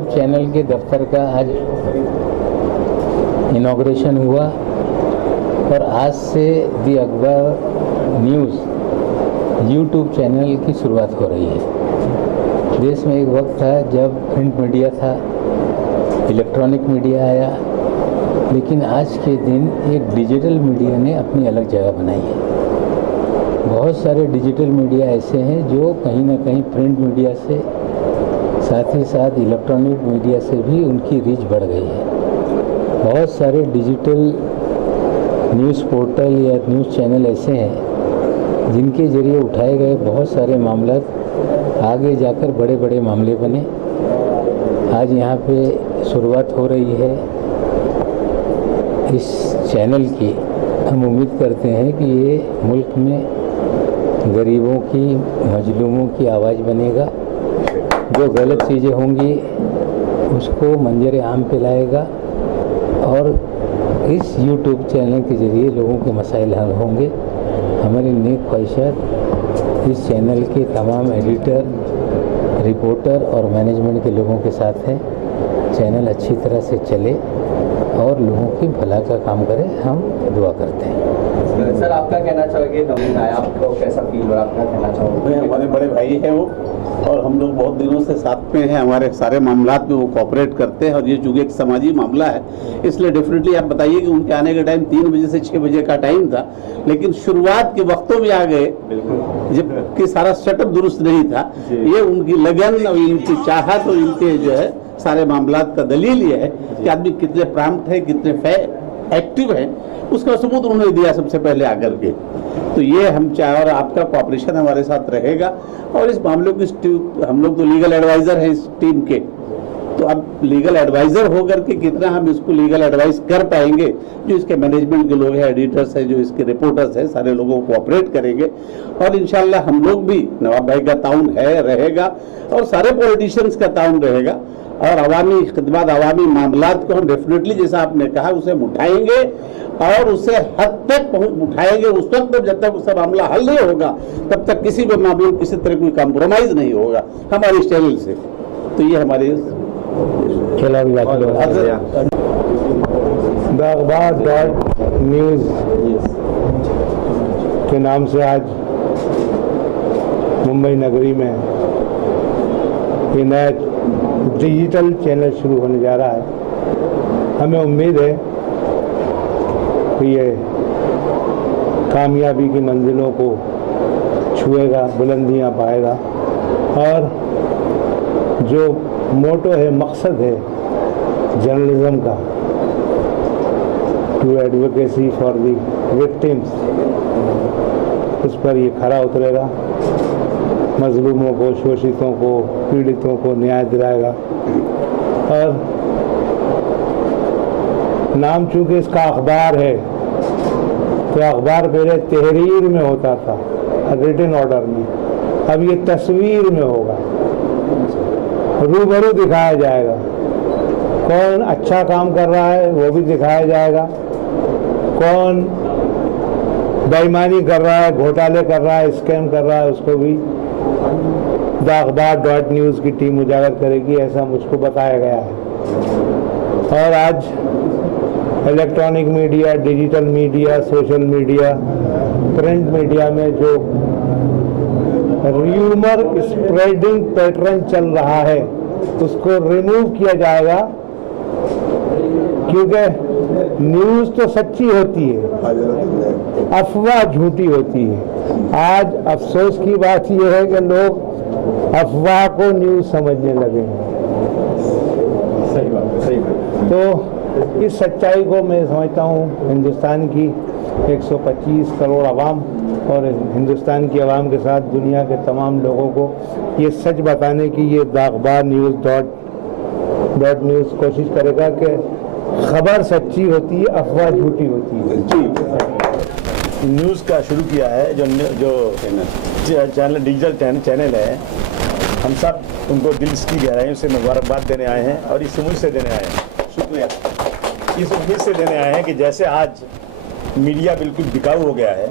YouTube channel के दफ्तर का आज इनॉग्रेशन हुआ और आज से दी अखबार न्यूज़ यूट्यूब चैनल की शुरुआत हो रही है। देश में एक वक्त था जब प्रिंट मीडिया था, इलेक्ट्रॉनिक मीडिया आया, लेकिन आज के दिन एक डिजिटल मीडिया ने अपनी अलग जगह बनाई है। बहुत सारे डिजिटल मीडिया ऐसे हैं जो कहीं ना कहीं प्रिंट मीडिया से साथ ही साथ इलेक्ट्रॉनिक मीडिया से भी उनकी रीच बढ़ गई है। बहुत सारे डिजिटल न्यूज़ पोर्टल या न्यूज़ चैनल ऐसे हैं जिनके ज़रिए उठाए गए बहुत सारे मामला आगे जाकर बड़े बड़े मामले बने। आज यहाँ पे शुरुआत हो रही है इस चैनल की। हम उम्मीद करते हैं कि ये मुल्क में गरीबों की, मजलूमों की आवाज़ बनेगा। जो गलत चीज़ें होंगी उसको मंजर आम पे लाएगा और इस यूट्यूब चैनल के ज़रिए लोगों के मसाइल हल होंगे। हमारी नेक ख्वाहिशात इस चैनल के तमाम एडिटर, रिपोर्टर और मैनेजमेंट के लोगों के साथ है। चैनल अच्छी तरह से चले और लोगों की भला का काम करे, हम दुआ करते हैं। सर, आपका कहना चाहोगे नवीन आया, आपको कैसा फील हो रहा है? आपका कहना चाहोगे? हमारे बड़े भाई हैं वो, और हम लोग बहुत दिनों से साथ में हैं। हमारे सारे मामलात में वो कोऑपरेट करते हैं और ये चूँकि एक समाजी मामला है इसलिए डेफिनेटली आप बताइए कि उनके आने का टाइम 3 बजे से 6 बजे का टाइम था, लेकिन शुरुआत के वक्तों में आ गए जबकि सारा सेटअप दुरुस्त नहीं था। ये उनकी लगन और इनकी चाहत और इनके जो है सारे मामलात का दलील ये है कि आदमी कितने प्राम्प्ट है, कितने एक्टिव है, उसका सबूत उन्होंने दिया सबसे पहले आकर के। तो ये हम चाहे और आपका कोऑपरेशन हमारे साथ रहेगा। और इस मामले की हम लोग तो लीगल एडवाइज़र हैं इस टीम के, तो अब लीगल एडवाइज़र होकर के कितना हम इसको लीगल एडवाइस कर पाएंगे, जो इसके मैनेजमेंट के लोग हैं, एडिटर्स हैं, जो इसके रिपोर्टर्स हैं, सारे लोगों को कोऑपरेट करेंगे। और इंशाल्लाह हम लोग भी, नवाब भाई का ताउन है, रहेगा, और सारे पॉलिटिशियंस का ताउन रहेगा। और अवामी खिदमत, अवामी मामलात को हम डेफिनेटली, जैसा आपने कहा, उसे उठाएंगे और उसे हद तक उठाएंगे उस वक्त तक जब तक उसका मामला हल नहीं होगा, तब तक किसी भी मामले में किसी तरह कोई कॉम्प्रोमाइज़ नहीं होगा हमारे चैनल से। तो ये हमारे द अखबार.न्यूज़ के नाम से आज मुंबई नगरी में ये नया डिजिटल चैनल शुरू होने जा रहा है। हमें उम्मीद है कि ये कामयाबी की मंजिलों को छुएगा, बुलंदियां पाएगा, और जो मोटो है, मकसद है जर्नलिज्म का, to advocacy for the victims, उस पर ये खरा उतरेगा। मजलूमों को, शोषितों को, पीड़ितों को न्याय दिलाएगा। और नाम चूंकि इसका अखबार है, तो अखबार पहले तहरीर में होता था, रिटन ऑर्डर में, अब ये तस्वीर में होगा, रूबरू दिखाया जाएगा। कौन अच्छा काम कर रहा है वो भी दिखाया जाएगा, कौन बेईमानी कर रहा है, घोटाले कर रहा है, स्कैम कर रहा है, उसको भी द अखबार.न्यूज़ की टीम उजागर करेगी, ऐसा मुझको बताया गया है। और आज electronic media, digital media, social media, print media में जो र्यूमर स्प्रेडिंग पैटर्न चल रहा है उसको रिमूव किया जाएगा, क्योंकि न्यूज़ तो सच्ची होती है, अफवाह झूठी होती है। आज अफसोस की बात यह है कि लोग अफवाह को न्यूज़ समझने लगे हैं। सही बात। तो इस सच्चाई को मैं समझता हूँ हिंदुस्तान की 125 करोड़ आवाम और हिंदुस्तान की आवाम के साथ दुनिया के तमाम लोगों को ये सच बताने की ये द अखबार.न्यूज़ कोशिश करेगा कि खबर सच्ची होती है, अफवाह झूठी होती है। जी, न्यूज़ का शुरू किया है जो चैनल, डिजिटल चैनल है, हम सब उनको दिल की गहराइयों से मुबारकबाद देने आए हैं और इस उम्मीद से देने आए हैं, शुक्रिया, इस उम्मीद से देने आए हैं कि जैसे आज मीडिया बिल्कुल बिकाऊ हो गया है,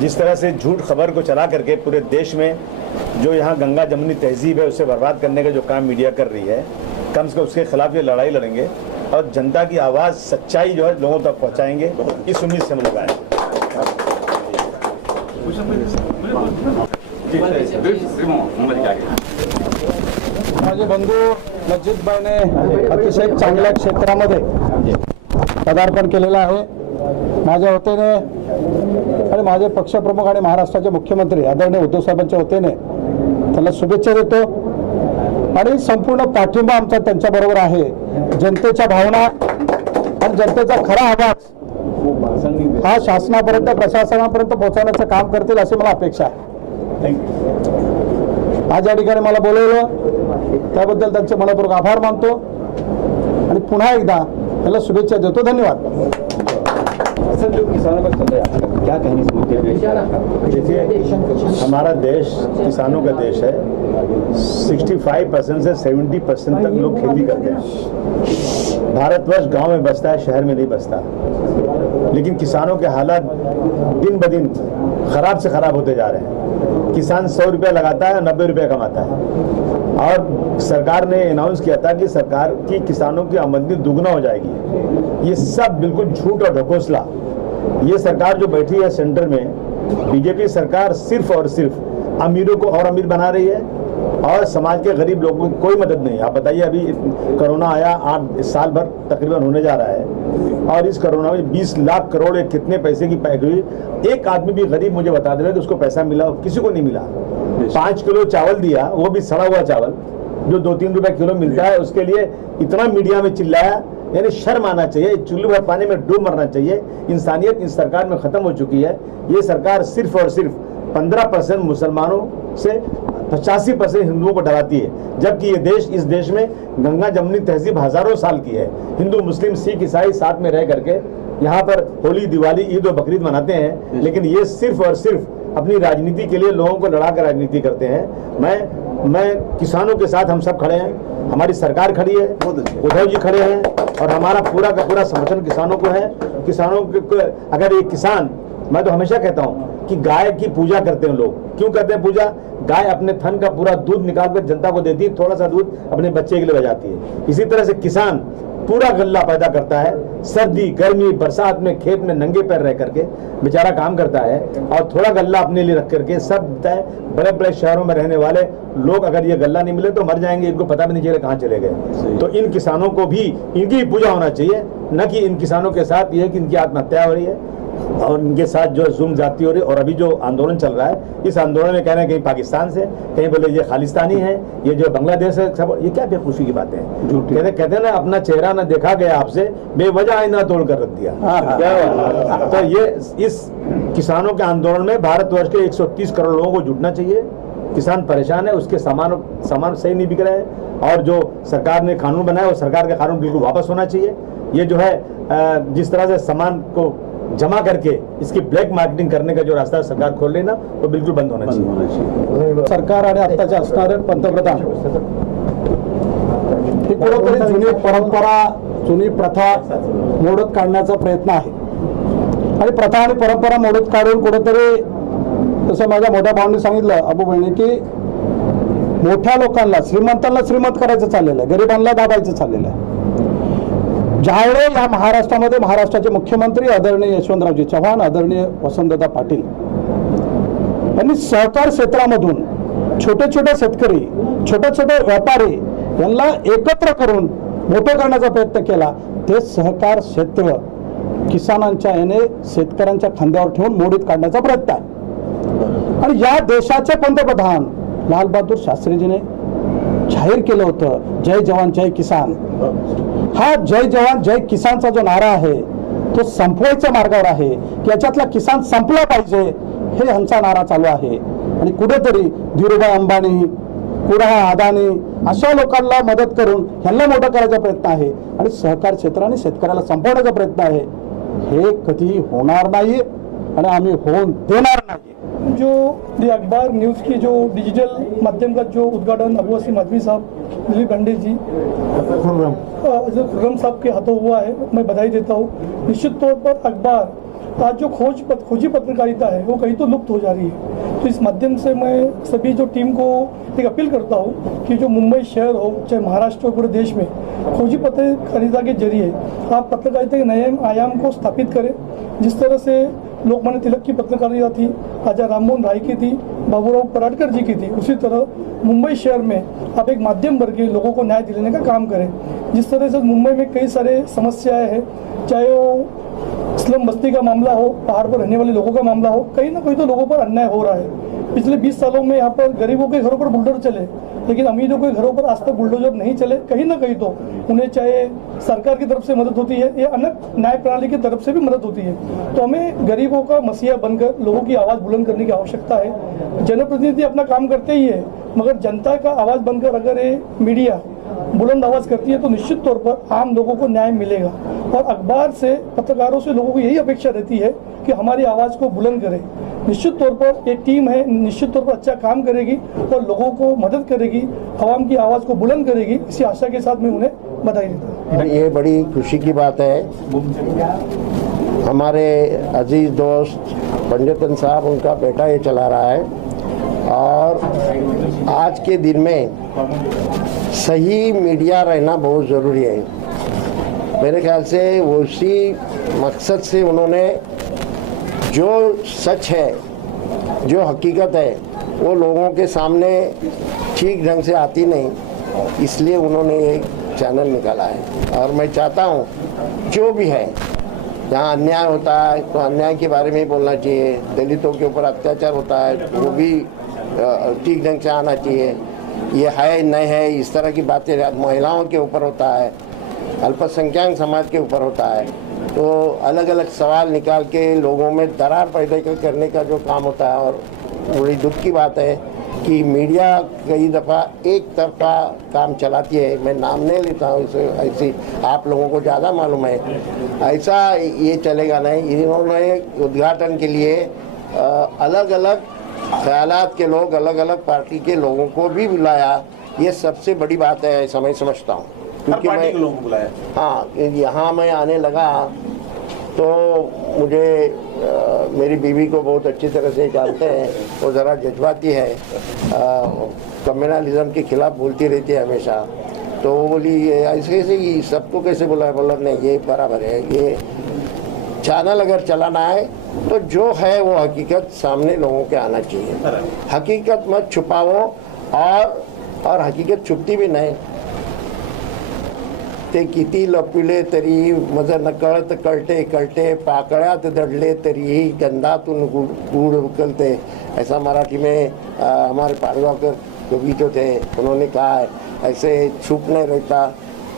जिस तरह से झूठ खबर को चला करके पूरे देश में जो यहाँ गंगा जमुनी तहजीब है उसे बर्बाद करने का जो काम मीडिया कर रही है, कम से कम उसके खिलाफ ये लड़ाई लड़ेंगे और जनता की आवाज़, सच्चाई जो है लोगों तक पहुँचाएंगे। इस उम्मीद से हम लोग आए। माझे बंधू मस्जिदबाईने अतिशय चांगल्या क्षेत्रामध्ये पदार्पण केलेलं आहे। माझ्या वतीने आणि माझे पक्षप्रमुख आणि महाराष्ट्राचे मुख्यमंत्री आदरणीय उद्धव साहेबांच्या वतीने त्यांना शुभेच्छा देतो आणि संपूर्ण पाठिंबा आमचा त्यांच्याबरोबर आहे। जनतेच्या भावना आणि जनतेचा खरा आवाज हा शासनापर्यंत, प्रशासनापर्यंत पोहोचवण्याचं काम करतील अशी मला अपेक्षा आहे। आज या ठिकाणी मला बोलवलं त्याबद्दल त्यांचे मनपूर्वक आभार मानतो आणि पुन्हा एकदा त्याला शुभेच्छा देतो। धन्यवाद। सर, जो किसानों का चल रहा है, क्या कहेंगे इस मुद्दे पे? देखिए, हमारा देश किसानों का देश है। 65% से 70% तक लोग खेती करते हैं। भारतवर्ष गांव में बसता है, शहर में नहीं बसता। लेकिन किसानों के हालात दिन ब दिन खराब से खराब होते जा रहे हैं। किसान 100 रुपया लगाता है, 90 रुपया कमाता है। और सरकार ने अनाउंस किया था कि सरकार की किसानों की आमदनी दुगना हो जाएगी। ये सब बिल्कुल झूठ और ढकोसला। ये सरकार जो बैठी है सेंटर में, बीजेपी सरकार सिर्फ और सिर्फ अमीरों को और अमीर बना रही है और समाज के गरीब लोगों की कोई मदद नहीं। आप बताइए, अभी कोरोना आया, 8 साल भर तकरीबन होने जा रहा है और इस कोरोना में 20 लाख करोड़ कितने पैसे की पैक हुई। एक आदमी भी गरीब मुझे बता दे कि उसको पैसा मिला, किसी को नहीं मिला। 5 किलो चावल दिया, वो भी सड़ा हुआ चावल जो 2-3 रुपए किलो मिलता है, उसके लिए इतना मीडिया में चिल्लाया। यानी शर्म आना चाहिए, चूल्हे भर पानी में डूब मरना चाहिए। इंसानियत इस सरकार में खत्म हो चुकी है। ये सरकार सिर्फ और सिर्फ 15% मुसलमानों से 85% हिंदुओं को डराती है, जबकि ये देश, इस देश में गंगा जमुनी तहजीब हजारों साल की है। हिंदू, मुस्लिम, सिख, ईसाई साथ में रह करके यहाँ पर होली, दिवाली, ईद और बकरीद मनाते हैं। लेकिन ये सिर्फ और सिर्फ अपनी राजनीति के लिए लोगों को लड़ा कर राजनीति करते हैं। मैं किसानों के साथ हम सब खड़े हैं, हमारी सरकार खड़ी है, उद्धव जी खड़े हैं और हमारा पूरा का पूरा समर्थन किसानों को है। किसानों को अगर ये किसान, मैं तो हमेशा कहता हूँ कि गाय की पूजा करते हैं लोग। क्यों करते हैं पूजा? गाय अपने थन का पूरा दूध निकाल कर जनता को देती है, थोड़ा सा दूध अपने बच्चे के लिए बजाती है। इसी तरह से किसान पूरा गल्ला पैदा करता है, सर्दी, गर्मी, बरसात में खेत में नंगे पैर रह करके बेचारा काम करता है और थोड़ा गल्ला अपने लिए रख करके सब देता है। बड़े बड़े शहरों में रहने वाले लोग अगर ये गल्ला नहीं मिले तो मर जाएंगे, इनको पता भी नहीं चलेगा कहाँ चले गए। तो इन किसानों को भी इनकी पूजा होना चाहिए, न कि इन किसानों के साथ ये कि इनकी आत्महत्या हो रही है और इनके साथ जो जुल्म जाती हो रही है। और अभी जो आंदोलन चल रहा है, इस आंदोलन में कह रहे हैं कहीं पाकिस्तान से, कहीं बोले ये खालिस्तानी है, ये जो बांग्लादेश है, सब ये क्या बेवकूफ़ी की बातें हैं। कहते हैं ना, अपना चेहरा ना देखा गया आपसे, बेवजह आईना तोड़ कर रख दिया। तो ये इस किसानों के आंदोलन में भारतवर्ष के 130 करोड़ लोगों को जुटना चाहिए। किसान परेशान है, उसके सामान सही नहीं बिक रहे हैं और जो सरकार ने कानून बनाया वो सरकार का कानून बिल्कुल वापस होना चाहिए। ये जो है जिस तरह से सामान को जमा करके इसकी ब्लॅक मार्केटिंग करने का जो रास्ता सरकार खोल रही ना, तो बिल्कुल बंद होना चाहिए। सरकार आणि आत्ताचे असणारे पंतप्रधान ही कुठेतरी जुनी परंपरा, जुनी प्रथा मोडत काढण्याचा प्रयत्न आहे आणि प्रथा आणि परंपरा मोडत काढून कुठेतरी, जसं माझ्या मोठ्या भावांनी सांगितलं, अबू बहिणी, की मोठ्या लोकांना, श्रीमंतांना श्रीमंत करायचं चाललेलं आहे, गरिबांना दाबायचं चाललेलं आहे। ज्यावेळी या महाराष्ट्रामध्ये महाराष्ट्राचे मुख्यमंत्री आदरणीय यशवंतरावजी चव्हाण, आदरणीय वसंतदादा पाटील यांनी सहकार क्षेत्रामधून छोटे छोटे शेतकरी, छोटे छोटे व्यापारी यांना एकत्र करून मोठं करण्याचा प्रयत्न केला, ते सहकार क्षेत्र किसानांच्या याने शेतकऱ्यांच्या खांद्यावर ठेवून मोडीत काढण्याचा प्रयत्न आहे। आणि या देशाचे पंतप्रधान लालबहादूर शास्त्रीजीने जाहीर केलं होतं, जय जवान जय किसान। हा जय जवान जय किसानचा जो नारा आहे तो संपवायच्या मार्गावर आहे, की याच्यातला किसान संपला पाहिजे, हे आमचा नारा चालू आहे। आणि कुठेतरी धीरूभाई अंबानी, कुडाळ अदानी अशा लोकांना मदत करून ह्यांना मोठं करायचा प्रयत्न आहे आणि सहकार क्षेत्राने शेतकऱ्याला संपवण्याचा प्रयत्न आहे। हे कधी होणार नाही आणि आम्ही होऊन देणार नाही। जो दी अखबार न्यूज़ की जो डिजिटल माध्यम का जो उद्घाटन अबू वसीम आजमी साहब, दिलीप भंडे जी, खुर्रम साहब के हाथों हुआ है, मैं बधाई देता हूँ। निश्चित तौर पर अखबार आज जो खोजी पत्रकारिता है वो कहीं तो लुप्त हो जा रही है। तो इस माध्यम से मैं सभी जो टीम को एक अपील करता हूँ कि जो मुंबई शहर हो चाहे महाराष्ट्र हो, पूरे देश में खोजी पत्रकारिता के जरिए आप पत्रकारिता के नए आयाम को स्थापित करें। जिस तरह से लोकमान्य तिलक की पत्रकारिता थी, राजा राममोहन राय की थी, बाबूराव पराडकर जी की थी, उसी तरह मुंबई शहर में आप एक माध्यम वर्ग के लोगों को न्याय दिलाने का काम करें। जिस तरह से मुंबई में कई सारे समस्याएं हैं, चाहे वो स्लम बस्ती का मामला हो, पहाड़ पर रहने वाले लोगों का मामला हो, कहीं ना कहीं तो लोगों पर अन्याय हो रहा है। पिछले 20 सालों में यहाँ पर गरीबों के घरों पर बुलडोजर चले, लेकिन अमीरों के घरों पर आज तक बुलडोजर नहीं चले। कहीं ना कहीं तो उन्हें चाहे सरकार की तरफ से मदद होती है या अन्य न्याय प्रणाली की तरफ से भी मदद होती है। तो हमें गरीबों का मसीहा बनकर लोगों की आवाज़ बुलंद करने की आवश्यकता है। जनप्रतिनिधि अपना काम करते ही है, मगर जनता का आवाज़ बनकर अगर ये मीडिया बुलंद आवाज़ करती है तो निश्चित तौर पर आम लोगों को न्याय मिलेगा। और अखबार से, पत्रकारों से लोगों को यही अपेक्षा रहती है कि हमारी आवाज़ को बुलंद करें। निश्चित तौर पर एक टीम है, निश्चित तौर पर अच्छा काम करेगी और लोगों को मदद करेगी, आवाम की आवाज़ को बुलंद करेगी। इसी आशा के साथ मैं उन्हें बधाई देता हूँ। ये बड़ी खुशी की बात है। हमारे अजीज दोस्त पंजतन साहब, उनका बेटा ये चला रहा है और आज के दिन में सही मीडिया रहना बहुत ज़रूरी है। मेरे ख्याल से उसी मकसद से उन्होंने जो सच है, जो हकीकत है, वो लोगों के सामने ठीक ढंग से आती नहीं, इसलिए उन्होंने एक चैनल निकाला है। और मैं चाहता हूँ जो भी है, जहाँ अन्याय होता है तो अन्याय के बारे में ही बोलना चाहिए, दलितों के ऊपर अत्याचार होता है वो भी ठीक ढंग से आना चाहिए। ये है नहीं है इस तरह की बातें महिलाओं के ऊपर होता है, अल्पसंख्यक समाज के ऊपर होता है, तो अलग अलग सवाल निकाल के लोगों में दरार पैदा करने का जो काम होता है। और बड़ी दुख की बात है कि मीडिया कई दफ़ा एक तरफा काम चलाती है। मैं नाम नहीं लेता हूँ, ऐसी आप लोगों को ज़्यादा मालूम है, ऐसा ये चलेगा नहीं। इन्होंने उद्घाटन के लिए अलग अलग ख्यालात के लोग, अलग अलग पार्टी के लोगों को भी बुलाया, ये सबसे बड़ी बात है ऐसा मैं समझता हूँ। क्योंकि मैं लोगों को बुलाया, हाँ, यहाँ मैं आने लगा तो मुझे मेरी बीवी को बहुत अच्छी तरह से जानते हैं, वो ज़रा जज्बाती है, कम्युनलिज्म के खिलाफ बोलती रहती है हमेशा। तो वो बोली ऐसे ही सबको कैसे बुलाया? बोला नहीं, ये बराबर है, ये चैनल अगर चलाना है तो जो है वो हकीकत सामने लोगों के आना चाहिए। हकीकत मत छुपाओ और हकीकत छुपती भी नाही। ते किती लपिले तरी मज नकळत कळते कळते, पाकळ्यात दडले तरीही गंधातून गुड़ उकलते, ऐसा मराठी में हमारे पाड़गांवकर कवि जो थे उन्होंने कहा है। ऐसे छुप नहीं रहता,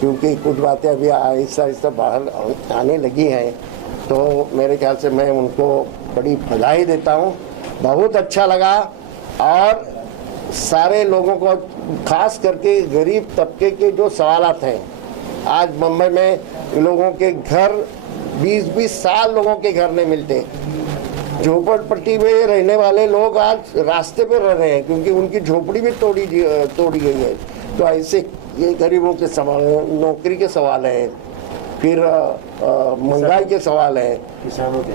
क्योंकि कुछ बातें अभी आहिस्ता आहिस्ता बाहर आने लगी हैं। तो मेरे ख्याल से मैं उनको बड़ी बधाई देता हूँ, बहुत अच्छा लगा। और सारे लोगों को, खास करके गरीब तबके के जो सवालात हैं, आज मुंबई में लोगों के घर 20-20 साल लोगों के घर नहीं मिलते, झोपड़पट्टी में रहने वाले लोग आज रास्ते पे रह रहे हैं क्योंकि उनकी झोपड़ी भी तोड़ी गई है। तो ऐसे ये गरीबों के सवाल, नौकरी के सवाल हैं, फिर महंगाई के सवाल है,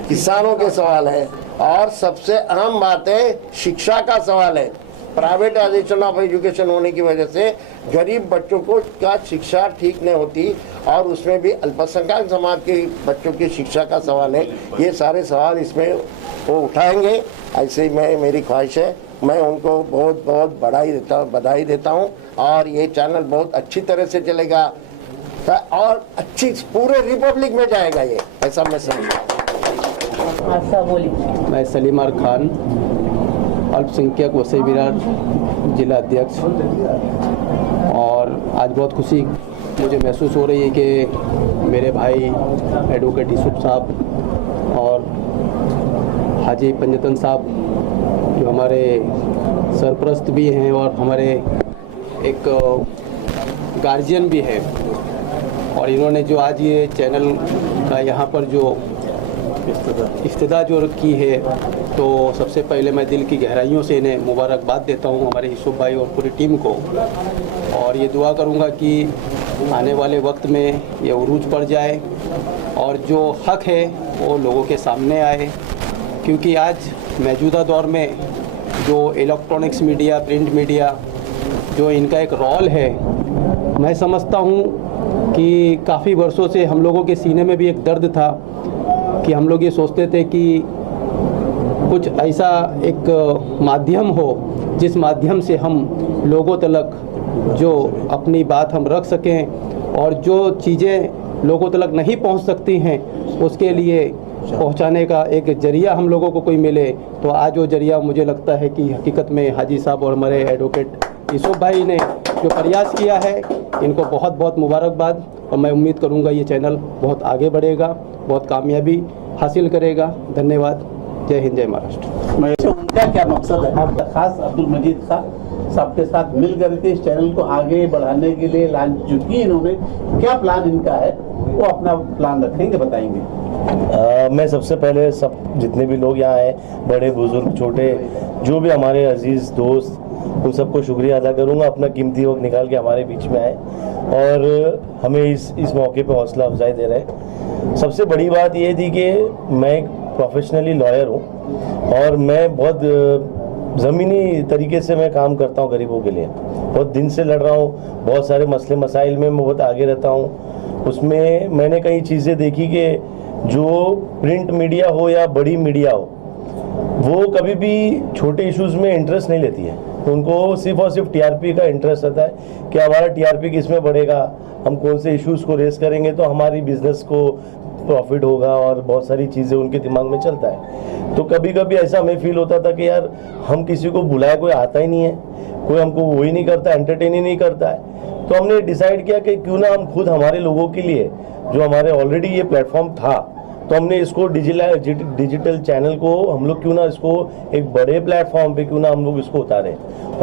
किसानों के सवाल है, और सबसे अहम बात है शिक्षा का सवाल है। प्राइवेटाइजेशन ऑफ एजुकेशन होने की वजह से गरीब बच्चों को का शिक्षा ठीक नहीं होती, और उसमें भी अल्पसंख्यक समाज के बच्चों की शिक्षा का सवाल है। ये सारे सवाल इसमें वो उठाएंगे, ऐसे ही मेरी ख्वाहिश है। मैं उनको बहुत बहुत बधाई देता हूँ और ये चैनल बहुत अच्छी तरह से चलेगा और अच्छी पूरे रिपब्लिक में जाएगा ये, ऐसा मैं समझता हूँ। मैं सलीमार खान, अल्पसंख्यक वसई विरार जिला अध्यक्ष, और आज बहुत खुशी मुझे महसूस हो रही है कि मेरे भाई एडवोकेट यूसुफ साहब और हाजी पंजतन साहब जो हमारे सरपरस्त भी हैं और हमारे एक गार्जियन भी हैं, और इन्होंने जो आज ये चैनल का यहाँ पर जो इफ्तिदा जो की है, तो सबसे पहले मैं दिल की गहराइयों से इन्हें मुबारकबाद देता हूँ, हमारे यूसुफ भाई और पूरी टीम को। और ये दुआ करूँगा कि आने वाले वक्त में ये उरूज पर जाए और जो हक है वो लोगों के सामने आए, क्योंकि आज मौजूदा दौर में जो इलेक्ट्रॉनिक्स मीडिया, प्रिंट मीडिया, जो इनका एक रोल है, मैं समझता हूँ कि काफ़ी वर्षों से हम लोगों के सीने में भी एक दर्द था कि हम लोग ये सोचते थे कि कुछ ऐसा एक माध्यम हो जिस माध्यम से हम लोगों तक जो अपनी बात हम रख सकें और जो चीज़ें लोगों तक नहीं पहुंच सकती हैं उसके लिए पहुंचाने का एक जरिया हम लोगों को कोई मिले। तो आज वो जरिया मुझे लगता है कि हकीकत में हाजी साहब और हमारे एडवोकेट यूसुफ भाई ने जो प्रयास किया है, इनको बहुत बहुत मुबारकबाद। और मैं उम्मीद करूंगा ये चैनल बहुत आगे बढ़ेगा, बहुत कामयाबी हासिल करेगा। धन्यवाद। जय हिंद, जय महाराष्ट्र। उनका क्या मकसद है? आपका खास अब्दुल मजीद खान साहब के साथ मिल करके इस चैनल को आगे बढ़ाने के लिए लॉन्च जो की इन्होंने, क्या प्लान इनका है, वो अपना प्लान रखेंगे, बताएंगे। मैं सबसे पहले सब जितने भी लोग यहाँ आए, बड़े बुजुर्ग छोटे, जो भी हमारे अजीज़ दोस्त, उन सबको शुक्रिया अदा करूँगा, अपना कीमती वक्त निकाल के हमारे बीच में आए और हमें इस मौके पे हौसला अफजाई दे रहे। सबसे बड़ी बात ये थी कि मैं एक प्रोफेशनली लॉयर हूँ और मैं बहुत ज़मीनी तरीके से मैं काम करता हूँ गरीबों के लिए, बहुत दिन से लड़ रहा हूँ, बहुत सारे मसले मसाइल में मैं बहुत आगे रहता हूँ। उसमें मैंने कई चीज़ें देखी कि जो प्रिंट मीडिया हो या बड़ी मीडिया हो, वो कभी भी छोटे इश्यूज़ में इंटरेस्ट नहीं लेती है। उनको सिर्फ और सिर्फ टीआरपी का इंटरेस्ट रहता है कि हमारा टीआरपी किस में बढ़ेगा, हम कौन से इश्यूज़ को रेस करेंगे तो हमारी बिजनेस को प्रॉफिट होगा, और बहुत सारी चीज़ें उनके दिमाग में चलता है। तो कभी कभी ऐसा हमें फील होता था कि यार हम किसी को बुलाए, कोई आता ही नहीं है, कोई हमको वो ही नहीं करता, एंटरटेन ही नहीं करता है। तो हमने डिसाइड किया कि क्यों ना हम खुद हमारे लोगों के लिए, जो हमारे ऑलरेडी ये प्लेटफॉर्म था, तो हमने इसको डिजिटल चैनल को हम लोग क्यों ना इसको एक बड़े प्लेटफॉर्म पे क्यों ना हम लोग इसको उतारें।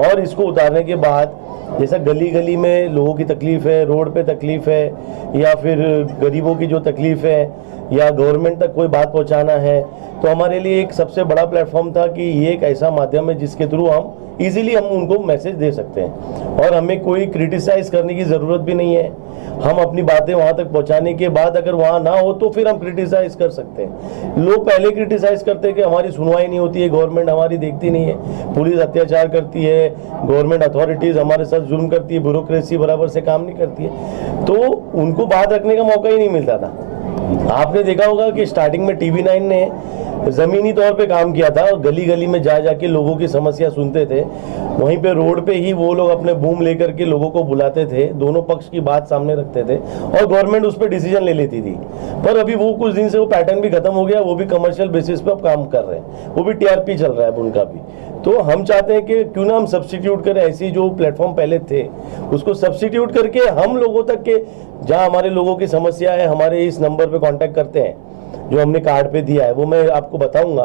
और इसको उतारने के बाद जैसा गली गली में लोगों की तकलीफ है, रोड पे तकलीफ है, या फिर गरीबों की जो तकलीफ है, या गवर्नमेंट तक कोई बात पहुंचाना है, तो हमारे लिए एक सबसे बड़ा प्लेटफॉर्म था कि ये एक ऐसा माध्यम है जिसके थ्रू हम इजीली हम उनको मैसेज दे सकते हैं और हमें कोई क्रिटिसाइज करने की ज़रूरत भी नहीं है। हम अपनी बातें वहाँ तक पहुँचाने के बाद अगर वहाँ ना हो तो फिर हम क्रिटिसाइज कर सकते हैं। लोग पहले क्रिटिसाइज करते हैं कि हमारी सुनवाई नहीं होती है, गवर्नमेंट हमारी देखती नहीं है, पुलिस अत्याचार करती है, गवर्नमेंट अथॉरिटीज़ हमारे साथ जुल्म करती है, ब्यूरोक्रेसी बराबर से काम नहीं करती है, तो उनको बात रखने का मौका ही नहीं मिलता था। आपने देखा होगा कि स्टार्टिंग में TV9 ने ज़मीनी तौर पे काम किया था, गली गली में जा जाके लोगों की समस्या सुनते थे, वहीं पे रोड पे ही वो लोग अपने बूम लेकर के लोगों को बुलाते थे, दोनों पक्ष की बात सामने रखते थे और गवर्नमेंट उस पर डिसीजन ले लेती थी। पर अभी वो कुछ दिन से वो पैटर्न भी खत्म हो गया, वो भी कमर्शियल बेसिस पे अब काम कर रहे हैं, वो भी TRP चल रहा है उनका भी। तो हम चाहते हैं कि क्यों ना हम सब्स्टिट्यूट करें, ऐसी जो प्लेटफॉर्म पहले थे उसको सब्स्टिट्यूट करके हम लोगों तक के, जहाँ हमारे लोगों की समस्या है, हमारे इस नंबर पे कांटेक्ट करते हैं जो हमने कार्ड पे दिया है, वो मैं आपको बताऊंगा।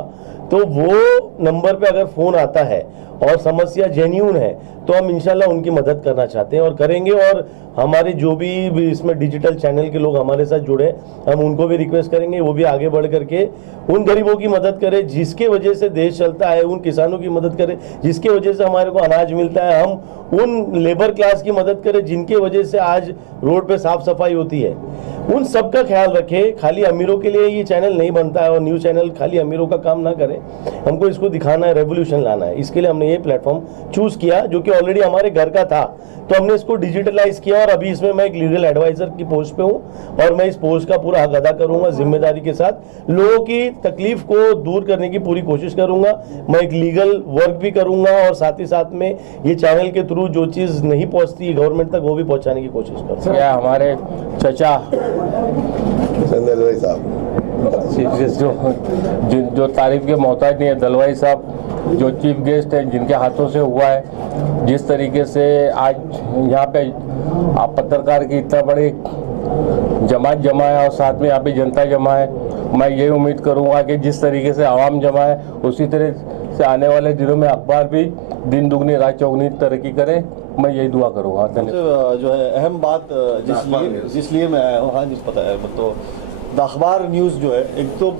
तो वो नंबर पे अगर फ़ोन आता है और समस्या जेन्यून है तो हम इंशाल्लाह उनकी मदद करना चाहते हैं और करेंगे। और हमारे जो भी इसमें डिजिटल चैनल के लोग हमारे साथ जुड़े, हम उनको भी रिक्वेस्ट करेंगे वो भी आगे बढ़ करके उन गरीबों की मदद करें जिसके वजह से देश चलता है, उन किसानों की मदद करें जिसके वजह से हमारे को अनाज मिलता है, हम उन लेबर क्लास की मदद करें जिनके वजह से आज रोड पे साफ सफाई होती है, उन सब का ख्याल रखें। खाली अमीरों के लिए ये चैनल नहीं बनता है और न्यूज़ चैनल खाली अमीरों का काम ना करे, हमको इसको दिखाना है, रेवोल्यूशन लाना है। इसके लिए हमने ये प्लेटफॉर्म चूज़ किया जो कि ऑलरेडी हमारे घर का था, तो हमने इसको डिजिटलाइज किया और अभी इसमें मैं एक लीगल एडवाइजर की पोस्ट पे हूँ और मैं इस पोस्ट का पूरा हक अदा करूंगा जिम्मेदारी के साथ, लोगों की तकलीफ को दूर करने की पूरी कोशिश करूंगा। मैं एक लीगल वर्क भी करूंगा और साथ ही साथ में ये चैनल के थ्रू जो चीज़ नहीं पहुंचती गवर्नमेंट तक वो भी पहुंचाने की कोशिश करूँगा। क्या हमारे चचा दलवाई साहब जो तारीफ के मोहताज नहीं है, दलवाई साहब जो चीफ गेस्ट हैं, जिनके हाथों से हुआ है, जिस तरीके से आज यहाँ पे आप पत्रकार की इतना बड़ी जमात जमा है और साथ में यहाँ पे जनता जमा है, मैं ये उम्मीद करूँगा कि जिस तरीके से आवाम जमा है उसी तरह से आने वाले दिनों में अखबार भी दिन दुगनी रात चौगुनी तरक्की करे, मैं यही दुआ करूँगा। जो है अहम बात जिसलिए मैं आया हूँ, हाँ जिस पता है, तो द अखबार न्यूज़ जो है, एक तो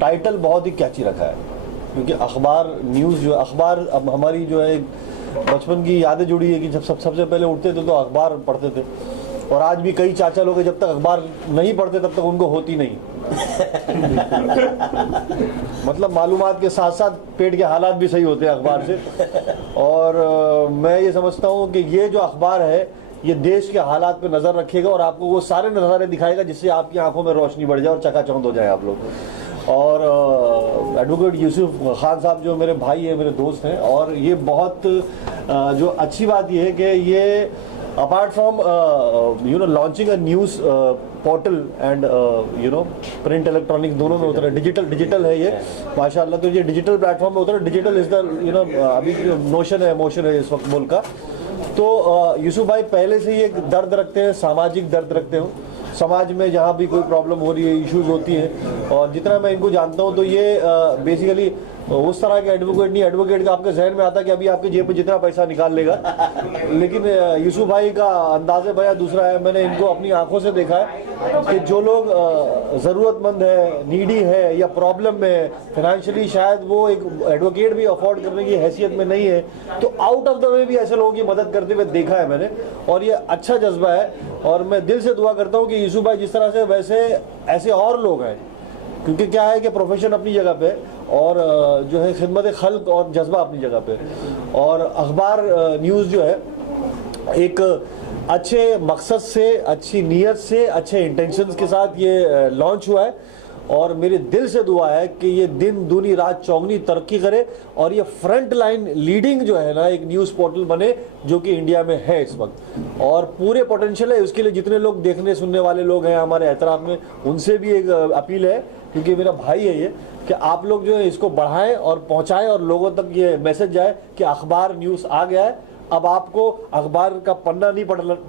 टाइटल बहुत ही कैची रखा है क्योंकि अखबार न्यूज़ जो अखबार, अब हमारी जो है बचपन की यादें जुड़ी है कि जब सबसे पहले उठते थे तो अखबार पढ़ते थे और आज भी कई चाचा लोग जब तक अखबार नहीं पढ़ते तब तक उनको होती नहीं। मतलब मालूमात के साथ साथ पेट के हालात भी सही होते हैं अखबार से। और मैं ये समझता हूँ कि ये जो अखबार है ये देश के हालात पे नज़र रखेगा और आपको वो सारे नज़ारे दिखाएगा जिससे आपकी आंखों में रोशनी बढ़ जाए और चकाचौंध हो जाए आप लोग। और एडवोकेट यूसुफ खान साहब जो मेरे भाई हैं, मेरे दोस्त हैं, और ये बहुत जो अच्छी बात ये है कि ये apart from launching a news portal and print electronic दोनों में उतरा, डिजिटल है ये माशाल्लाह। तो ये डिजिटल प्लेटफॉर्म में उतरा, डिजिटल इज द अभी जो मोशन है इस वक्त मुल्क का। तो यूसुफ भाई पहले से ही एक दर्द रखते हैं, सामाजिक दर्द रखते हो समाज में जहाँ भी कोई प्रॉब्लम हो रही है, इश्यूज होती है। और जितना मैं इनको जानता हूँ तो ये बेसिकली उस तरह के एडवोकेट नहीं, एडवोकेट का आपके जहन में आता है कि अभी आपके जेब में जितना पैसा निकाल लेगा, लेकिन यूसुफ भाई का अंदाज़े भैया दूसरा है। मैंने इनको अपनी आंखों से देखा है कि जो लोग ज़रूरतमंद है, नीडी है या प्रॉब्लम में है फाइनेंशियली, शायद वो एक एडवोकेट भी अफोर्ड करने की हैसियत में नहीं है, तो आउट ऑफ द वे भी ऐसे लोगों की मदद करते हुए देखा है मैंने, और ये अच्छा जज्बा है। और मैं दिल से दुआ करता हूँ कि यूसुफ भाई जिस तरह से वैसे ऐसे और लोग हैं, क्योंकि क्या है कि प्रोफेशन अपनी जगह पे और जो है खिदमत खल्क और जज्बा अपनी जगह पे, और अखबार न्यूज़ जो है एक अच्छे मकसद से, अच्छी नीयत से, अच्छे इंटेंशंस के साथ ये लॉन्च हुआ है। और मेरे दिल से दुआ है कि ये दिन दूनी रात चौगनी तरक्की करे और ये फ्रंट लाइन लीडिंग जो है ना एक न्यूज़ पोर्टल बने जो कि इंडिया में है इस वक्त, और पूरे पोटेंशियल है उसके लिए। जितने लोग देखने सुनने वाले लोग हैं हमारे एतराफ़ में, उनसे भी एक अपील है, क्योंकि मेरा भाई है ये, कि आप लोग जो है इसको बढ़ाएं और पहुंचाएं और लोगों तक ये मैसेज जाए कि अखबार न्यूज़ आ गया है। अब आपको अखबार का पन्ना नहीं पलट